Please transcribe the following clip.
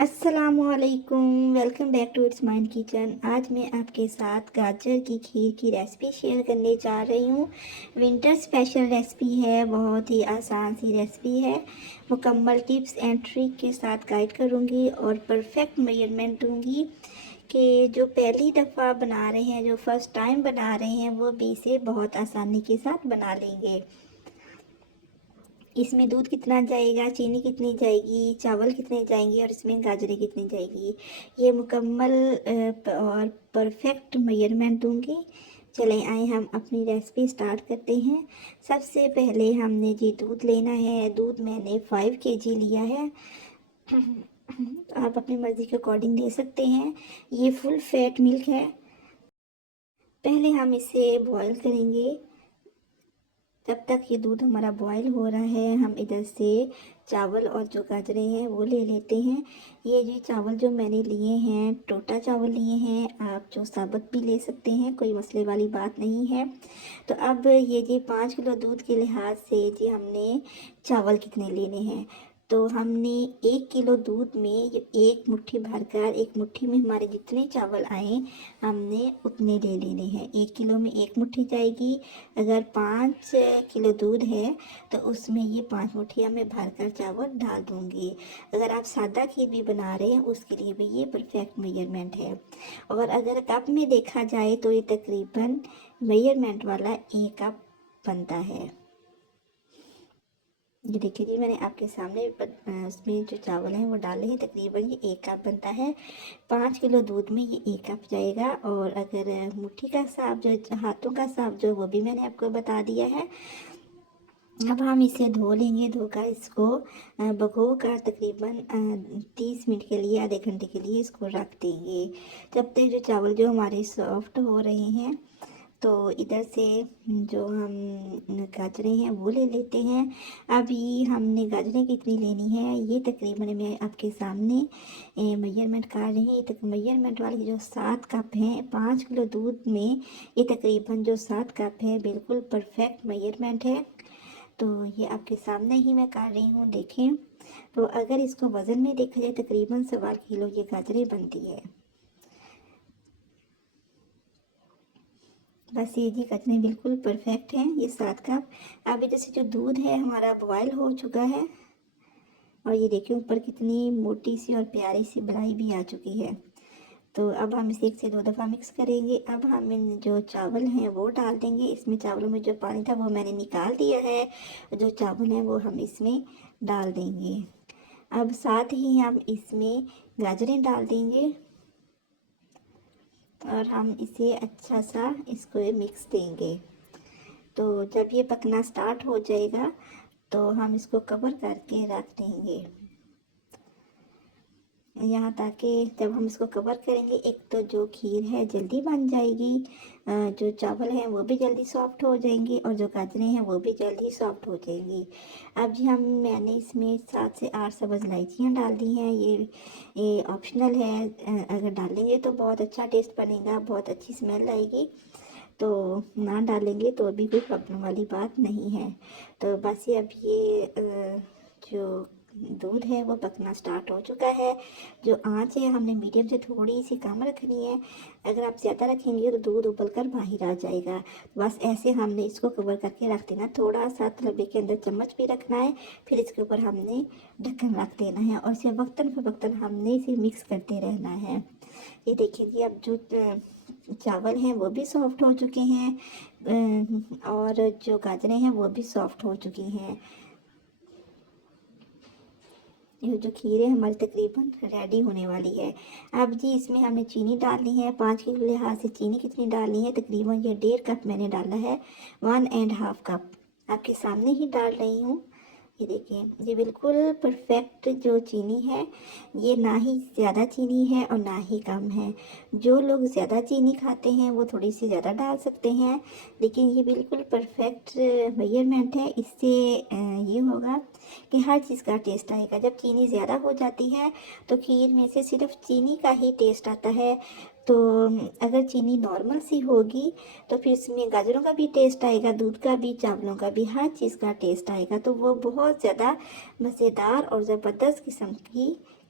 अस्सलामुअलैकुम, welcome back to its mind kitchen. आज मैं आपके साथ गाजर की खीर की रेसिपी शेयर करने जा रही हूँ। विंटर स्पेशल रेसिपी है, बहुत ही आसान सी रेसिपी है। मुकम्मल टिप्स एंड ट्रिक के साथ गाइड करूँगी और परफेक्ट मेजरमेंट दूँगी कि जो पहली दफ़ा बना रहे हैं, जो फर्स्ट टाइम बना रहे हैं, वो भी इसे बहुत आसानी के साथ बना लेंगे। इसमें दूध कितना जाएगा, चीनी कितनी जाएगी, चावल कितने जाएंगे और इसमें गाजरें कितनी जाएगी, ये मुकम्मल और परफेक्ट मेजरमेंट दूंगी। चलें आए हम अपनी रेसिपी स्टार्ट करते हैं। सबसे पहले हमने जी दूध लेना है। दूध मैंने 5 kg लिया है। तो आप अपनी मर्ज़ी के अकॉर्डिंग ले सकते हैं। ये फुल फैट मिल्क है। पहले हम इसे बॉईल करेंगे। जब तक ये दूध हमारा बॉईल हो रहा है, हम इधर से चावल और जो गाजरें हैं वो ले लेते हैं। ये जो चावल जो मैंने लिए हैं, टोटा चावल लिए हैं। आप जो साबुत भी ले सकते हैं, कोई मसले वाली बात नहीं है। तो अब ये जी 5 किलो दूध के लिहाज से जी हमने चावल कितने लेने हैं। तो हमने 1 किलो दूध में ये एक मुट्ठी भरकर, एक मुट्ठी में हमारे जितने चावल आए हमने उतने ले लेने हैं। 1 किलो में एक मुट्ठी जाएगी। अगर 5 किलो दूध है तो उसमें ये 5 मुट्ठियाँ मैं भरकर चावल डाल दूँगी। अगर आप सादा खीर भी बना रहे हैं उसके लिए भी ये परफेक्ट मेजरमेंट है। और अगर कप में देखा जाए तो ये तकरीबन मेजरमेंट वाला 1 कप बनता है। ये देखिए जी, मैंने आपके सामने उसमें जो चावल हैं वो डाले हैं। तकरीबन ये 1 कप बनता है। 5 किलो दूध में ये 1 कप जाएगा। और अगर मुट्ठी का हिसाब, जो हाथों का हिसाब, जो वो भी मैंने आपको बता दिया है। अब हम इसे धो लेंगे। धोकर इसको भगो कर तकरीबन 30 मिनट के लिए, आधे घंटे के लिए इसको रख देंगे। जब तक जो चावल जो हमारे सॉफ्ट हो रहे हैं, तो इधर से जो हम गाजरें हैं वो ले लेते हैं। अभी हमने गाजरें कितनी लेनी है, ये तकरीबन मैं आपके सामने मेजरमेंट कर रही हूँ। तक मेजरमेंट वाले जो 7 कप हैं, 5 किलो दूध में ये तकरीबन जो 7 कप है, बिल्कुल परफेक्ट मेजरमेंट है। तो ये आपके सामने ही मैं कर रही हूँ, देखें। तो अगर इसको वज़न में देखा जाए, तकरीबन 1.25 किलो ये गाजरें बनती है। बस ये जी गाजरें बिल्कुल परफेक्ट हैं, ये 7 कप। अब जैसे जो दूध है हमारा बॉयल हो चुका है और ये देखिए ऊपर कितनी मोटी सी और प्यारी सी मलाई भी आ चुकी है। तो अब हम इसे 1 से 2 दफ़ा मिक्स करेंगे। अब हम इन जो चावल हैं वो डाल देंगे। इसमें चावलों में जो पानी था वो मैंने निकाल दिया है। जो चावल हैं वो हम इसमें डाल देंगे। अब साथ ही हम इसमें गाजरें डाल देंगे और हम इसे अच्छा सा इसको मिक्स देंगे। तो जब ये पकना स्टार्ट हो जाएगा तो हम इसको कवर करके रख देंगे यहाँ, ताकि जब हम इसको कवर करेंगे, एक तो जो खीर है जल्दी बन जाएगी, जो चावल हैं वो भी जल्दी सॉफ्ट हो जाएंगे और जो गाजरें हैं वो भी जल्दी सॉफ्ट हो जाएंगी। अब जी मैंने इसमें 7 से 8 सब्ज़ इलायचियाँ डाल दी हैं। ये ऑप्शनल है। अगर डालेंगे तो बहुत अच्छा टेस्ट बनेगा, बहुत अच्छी स्मेल आएगी। तो ना डालेंगे तो अभी कोई प्रॉब्लम वाली बात नहीं है। तो बस ये अब ये जो दूध है वो पकना स्टार्ट हो चुका है। जो आंच है हमने मीडियम से थोड़ी सी कम रखनी है। अगर आप ज़्यादा रखेंगे तो दूध उबल कर बाहर आ जाएगा। बस ऐसे हमने इसको कवर करके रख देना। थोड़ा सा तलबे के अंदर चम्मच भी रखना है, फिर इसके ऊपर हमने ढक्कन रख देना है और इसे वक्तन पर वक्तन हमने इसे मिक्स करते रहना है। ये देखिए जी, अब जो चावल हैं वो भी सॉफ्ट हो चुके हैं और जो गाजरें हैं वो भी सॉफ्ट हो चुकी हैं। ये जो खीर है हमारी तकरीबन रेडी होने वाली है। अब जी इसमें हमने चीनी डालनी है। 5 किलो लिहाज से चीनी कितनी डालनी है, तकरीबन ये 1.5 कप मैंने डाला है। 1.5 कप आपके सामने ही डाल रही हूँ। ये देखिए, ये बिल्कुल परफेक्ट जो चीनी है, ये ना ही ज़्यादा चीनी है और ना ही कम है। जो लोग ज़्यादा चीनी खाते हैं वो थोड़ी सी ज़्यादा डाल सकते हैं, लेकिन ये बिल्कुल परफेक्ट मेजरमेंट है। इससे ये होगा कि हर चीज़ का टेस्ट आएगा। जब चीनी ज़्यादा हो जाती है तो खीर में से सिर्फ चीनी का ही टेस्ट आता है। तो अगर चीनी नॉर्मल सी होगी तो फिर इसमें गाजरों का भी टेस्ट आएगा, दूध का भी, चावलों का भी, हर चीज़ का टेस्ट आएगा। तो वो बहुत ज़्यादा मज़ेदार और ज़बरदस्त किस्म की